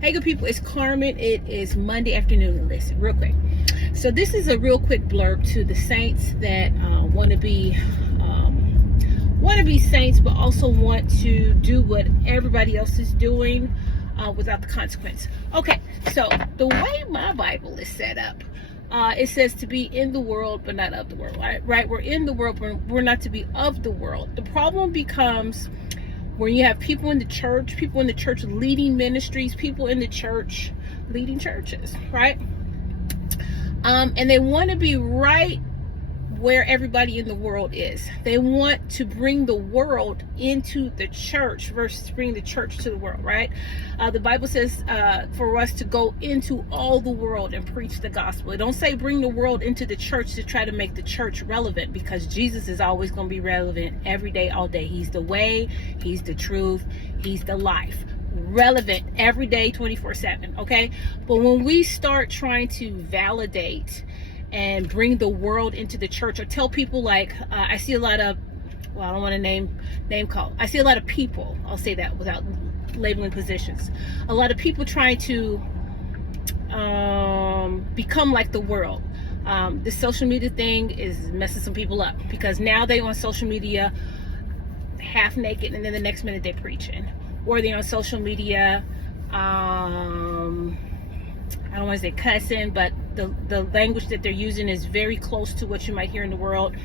Hey good people, it's Carmen. It is Monday afternoon. Listen, real quick. So this is a real quick blurb to the saints that want to be saints, but also want to do what everybody else is doing without the consequence. Okay, so the way my Bible is set up, it says to be in the world but not of the world. Right? We're in the world, but we're not to be of the world. The problem becomes when you have people in the church leading ministries, people in the church leading churches, right? And they want to be right where everybody in the world is. They want to bring the world into the church versus bring the church to the world, right? The Bible says for us to go into all the world and preach the gospel. It don't say bring the world into the church to try to make the church relevant, because Jesus is always going to be relevant every day, all day. He's the way, he's the truth, he's the life. Relevant every day, 24/7, okay? But when we start trying to validate and bring the world into the church, or tell people like, I see a lot of, well, I don't want to name call. I see a lot of people, I'll say that without labeling positions. A lot of people trying to become like the world. This social media thing is messing some people up, because now they on social media half naked and then the next minute they're preaching. Or they're on social media, I don't want to say cussing, but the language that they're using is very close to what you might hear in the world,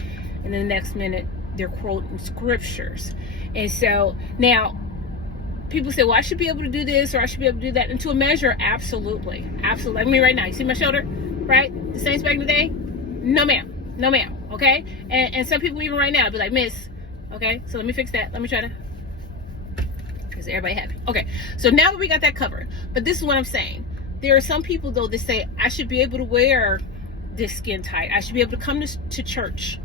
and then the next minute they're quoting scriptures. And so now people say, well, I should be able to do this or I should be able to do that. And to a measure, absolutely. Like me right now, you see my shoulder, right? The saints back in the day? No ma'am, okay? And some people even right now be like, miss, okay, so let me fix that. Let me try to, is everybody happy? Okay, so now that we got that covered, but this is what I'm saying. There are some people though that say I should be able to wear this skin tight. I should be able to come to church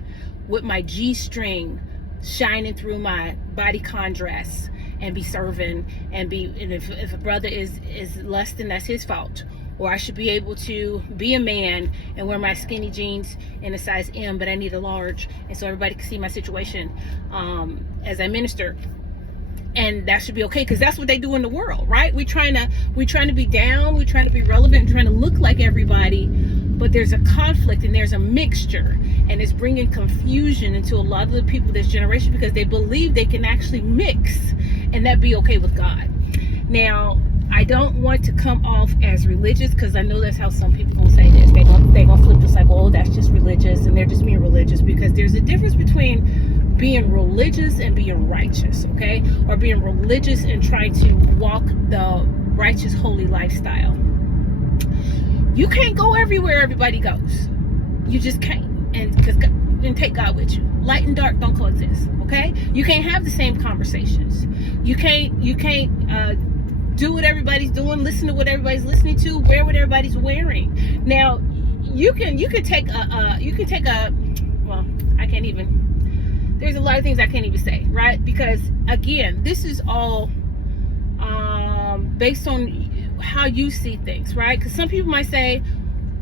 with my G-string shining through my body dress and be serving and if a brother is lusting, that's his fault. Or I should be able to be a man and wear my skinny jeans in a size M, but I need a large, and so everybody can see my situation as I minister. And that should be okay, because that's what they do in the world, right? We're trying to be down, we're trying to be relevant, trying to look like everybody, but there's a conflict and there's a mixture, and it's bringing confusion into a lot of the people this generation, because they believe they can actually mix and that be okay with God. Now, I don't want to come off as religious, because I know that's how some people gonna say this. They gonna flip this like, oh, that's just religious, and they're just being religious, because there's a difference between being religious and being righteous, okay? Or being religious and trying to walk the righteous, holy lifestyle. You can't go everywhere everybody goes. You just can't. And take God with you. Light and dark don't coexist, okay? You can't have the same conversations. You can't do what everybody's doing, listen to what everybody's listening to, wear what everybody's wearing. Now, you can take a well, I can't even. There's a lot of things I can't even say, right? Because again, this is all based on how you see things, right? Because some people might say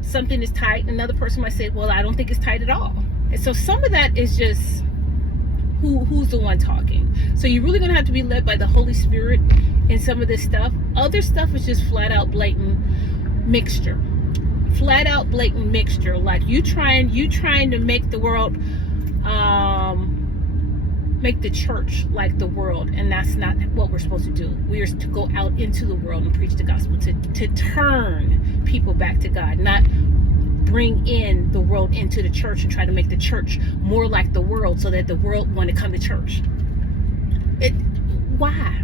something is tight, and another person might say, well, I don't think it's tight at all. And so some of that is just who's the one talking. So you're really gonna have to be led by the Holy Spirit in some of this stuff. Other stuff is just flat out blatant mixture. Flat out blatant mixture. Like you trying to make the world make the church like the world, and that's not what we're supposed to do. We are to go out into the world and preach the gospel, to turn people back to God, not bring in the world into the church and try to make the church more like the world so that the world want to come to church. Why?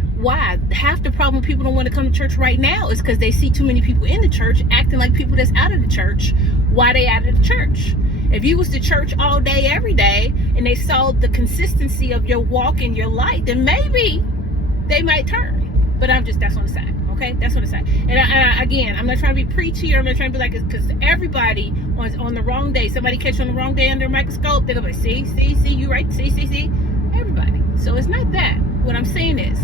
Half the problem people don't want to come to church right now is because they see too many people in the church acting like people that's out of the church. Why they out of the church? If you was to church all day, every day, and they saw the consistency of your walk and your life, then maybe they might turn. But that's on the side, okay? That's on the side. And again, I'm not trying to be preachy, or I'm not trying to be like, because everybody on the wrong day, somebody catch you on the wrong day under a microscope, they're going to be, see, you right, see, everybody. So it's not that. What I'm saying is,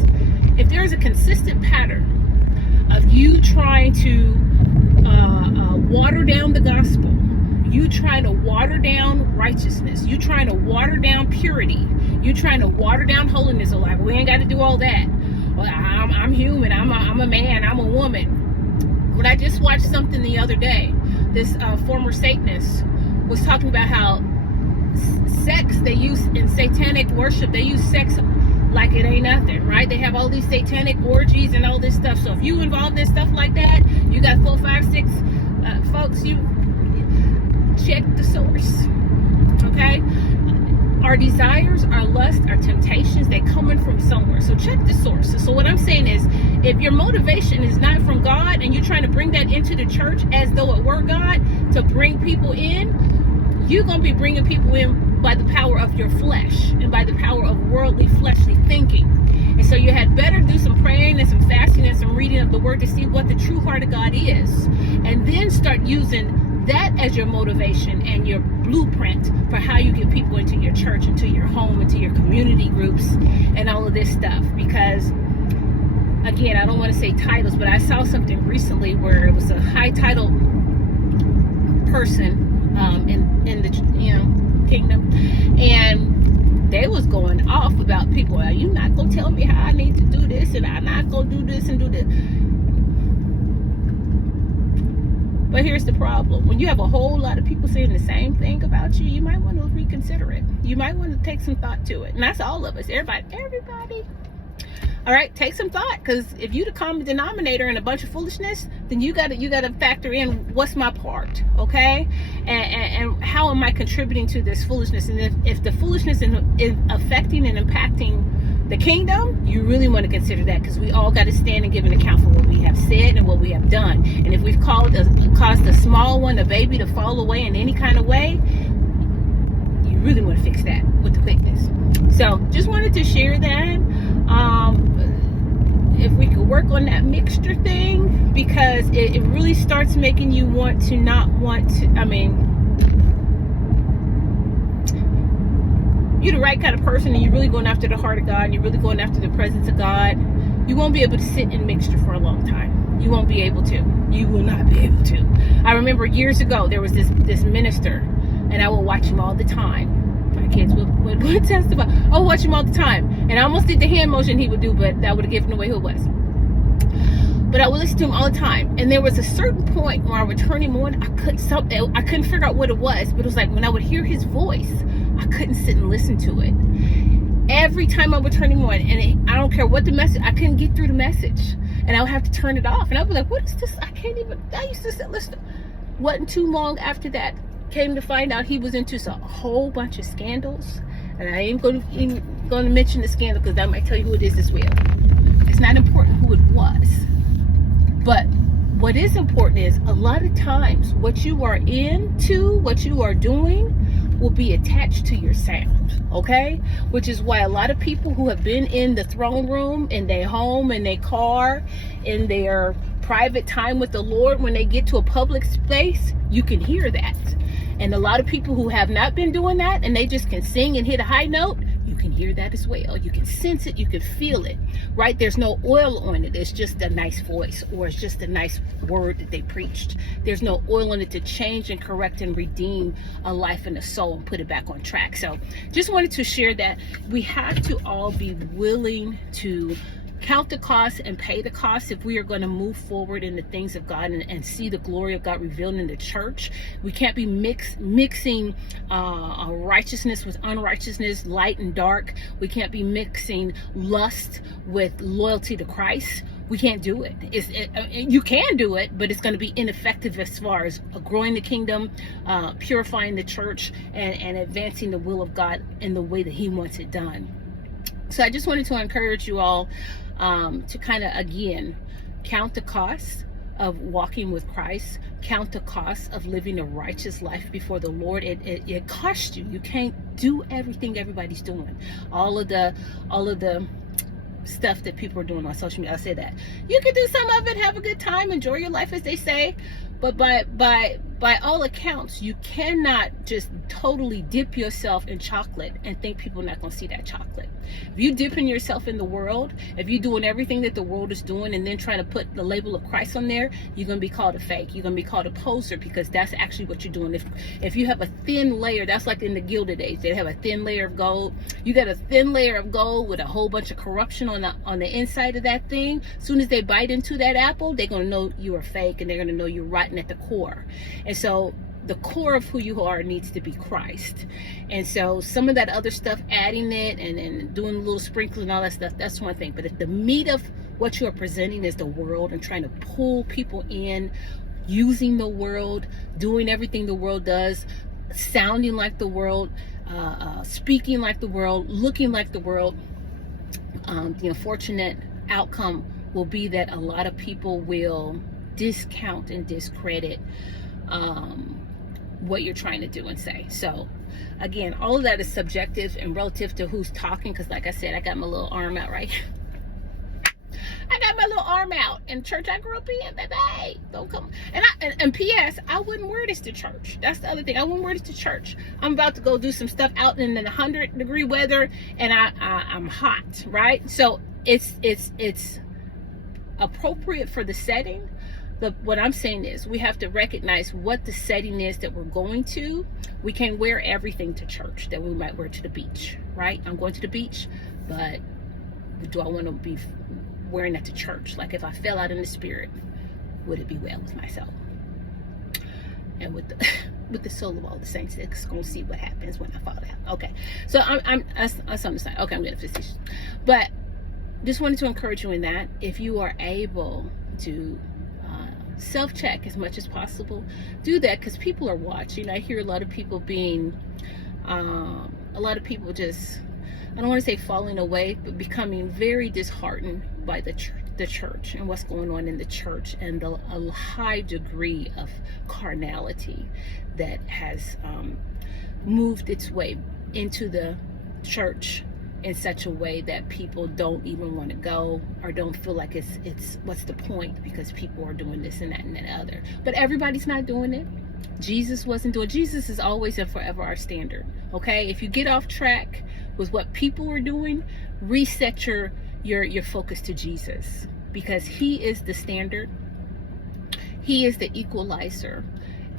if there is a consistent pattern of you trying to water down the gospel, you trying to water down righteousness, you trying to water down purity, you trying to water down holiness, like we ain't got to do all that. Well, I'm human, I'm a man, I'm a woman. But I just watched something the other day. This former Satanist was talking about how sex, they use in satanic worship, they use sex like it ain't nothing, right? They have all these satanic orgies and all this stuff. So if you involved in stuff like that, you got 4, 5, 6 folks, you check the source, okay? Our desires, our lust, our temptations, they're coming from somewhere. So check the source. So what I'm saying is, if your motivation is not from God and you're trying to bring that into the church as though it were God to bring people in, you're going to be bringing people in by the power of your flesh and by the power of worldly, fleshly thinking. And so you had better do some praying and some fasting and some reading of the word to see what the true heart of God is. And then start using that as your motivation and your blueprint for how you get people into your church, into your home, into your community groups, and all of this stuff. Because, again, I don't want to say titles, but I saw something recently where it was a high title person in the kingdom, and they was going off about people. Are you not gonna tell me how I need to do this, and I'm not gonna do this and do this? But here's the problem. When you have a whole lot of people saying the same thing about you, you might want to reconsider it. You might want to take some thought to it. And that's all of us. Everybody. All right, take some thought, because if you the common denominator in a bunch of foolishness, then you gotta factor in what's my part, okay? And how am I contributing to this foolishness? And if the foolishness is affecting and impacting the kingdom, you really want to consider that, because we all got to stand and give an account for what we have said and what we have done. And if we've caused a small one, a baby, to fall away in any kind of way, you really want to fix that with the quickness. So just wanted to share that. If we could work on that mixture thing, because it really starts making you want to not want to, you're the right kind of person and you're really going after the heart of God and you're really going after the presence of God, you won't be able to sit in mixture for a long time. You won't be able to. You will not be able to. I remember years ago, there was this minister, and I would watch him all the time. My kids would testify. I would watch him all the time. And I almost did the hand motion he would do, but that would have given away who it was. But I would listen to him all the time. And there was a certain point where I would turn him on. I couldn't figure out what it was, but it was like when I would hear his voice, I couldn't sit and listen to it. Every time I would turn him on, and I don't care what the message, I couldn't get through the message. And I would have to turn it off. And I would be like, what is this? I used to sit listen. Wasn't too long after that, came to find out he was into a whole bunch of scandals. And I ain't going to mention the scandal, because I might tell you who it is as well. It's not important who it was. But what is important is, a lot of times what you are into, what you are doing, will be attached to your sound, okay? Which is why a lot of people who have been in the throne room, in their home, in their car, in their private time with the Lord, when they get to a public space, you can hear that. And a lot of people who have not been doing that, and they just can sing and hit a high note, you can hear that as well. You can sense it, you can feel it, right? There's no oil on it. It's just a nice voice, or it's just a nice word that they preached. There's no oil on it to change and correct and redeem a life and a soul and put it back on track. So just wanted to share that. We have to all be willing to count the cost and pay the cost if we are going to move forward in the things of God and see the glory of God revealed in the church. We can't be mixing righteousness with unrighteousness, light and dark. We can't be mixing lust with loyalty to Christ. We can't do it. You can do it, but it's going to be ineffective as far as growing the kingdom, purifying the church, and advancing the will of God in the way that He wants it done. So I just wanted to encourage you all to kind of, again, count the cost of walking with Christ, count the cost of living a righteous life before the Lord. It costs you. You can't do everything everybody's doing. All of the stuff that people are doing on social media. I'll say that. You can do some of it, have a good time, enjoy your life, as they say. But by all accounts, you cannot just totally dip yourself in chocolate and think people are not going to see that chocolate. If you dipping yourself in the world, if you're doing everything that the world is doing and then trying to put the label of Christ on there, you're going to be called a fake. You're going to be called a poser, because that's actually what you're doing. If you have a thin layer, that's like in the Gilded Age. They have a thin layer of gold. You got a thin layer of gold with a whole bunch of corruption on the inside of that thing. As soon as they bite into that apple, they're going to know you are fake, and they're going to know you're rotten at the core. And so the core of who you are needs to be Christ. And so some of that other stuff, adding it and doing a little sprinkles and all that stuff, that's one thing. But if the meat of what you are presenting is the world and trying to pull people in, using the world, doing everything the world does, sounding like the world, speaking like the world, looking like the world, the unfortunate outcome will be that a lot of people will discount and discredit what you're trying to do and say. So again, all of that is subjective and relative to who's talking, because like I said, I got my little arm out right here. I got my little arm out in church I grew up in, baby. Don't come. And P.S. I wouldn't wear this to church. That's the other thing. I wouldn't wear this to church. I'm about to go do some stuff out in the 100-degree weather, and I'm hot, right? So it's appropriate for the setting. What I'm saying is we have to recognize what the setting is that we're going to. We can't wear everything to church that we might wear to the beach, right? I'm going to the beach, but do I want to be wearing that to church? Like if I fell out in the spirit, would it be well with myself? And with the soul of all the saints, it's going to see what happens when I fall out. Okay, so that's on the side. Okay, I'm getting facetious, but just wanted to encourage you in that. If you are able to self-check as much as possible, do that, because people are watching. I hear a lot of people just, I don't want to say falling away, but becoming very disheartened by the church and what's going on in the church, and a high degree of carnality that has moved its way into the church in such a way that people don't even want to go, or don't feel like it's what's the point, because people are doing this and that and that other. But everybody's not doing it. Jesus wasn't doing it. Jesus is always and forever our standard. Okay, if you get off track with what people were doing, reset your focus to Jesus, because he is the standard. He is the equalizer,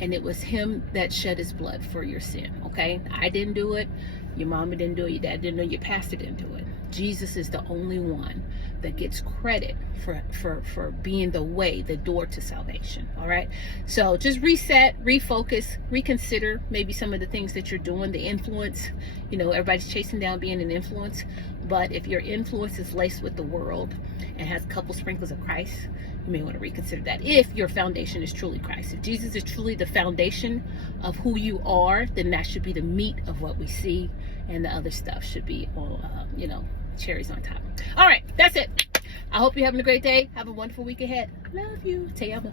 and it was him that shed his blood for your sin. Okay, I didn't do it. Your mama didn't do it. Your dad didn't do it. Your pastor didn't do it. Jesus is the only one that gets credit for being the way, the door to salvation. All right. So just reset, refocus, reconsider maybe some of the things that you're doing, the influence. You know, everybody's chasing down being an influence, but if your influence is laced with the world and has a couple sprinkles of Christ, you may want to reconsider that. If your foundation is truly Christ, if Jesus is truly the foundation of who you are, then that should be the meat of what we see, and the other stuff should be all, cherries on top. All right, that's it. I hope you're having a great day. Have a wonderful week ahead. Love you. Te amo.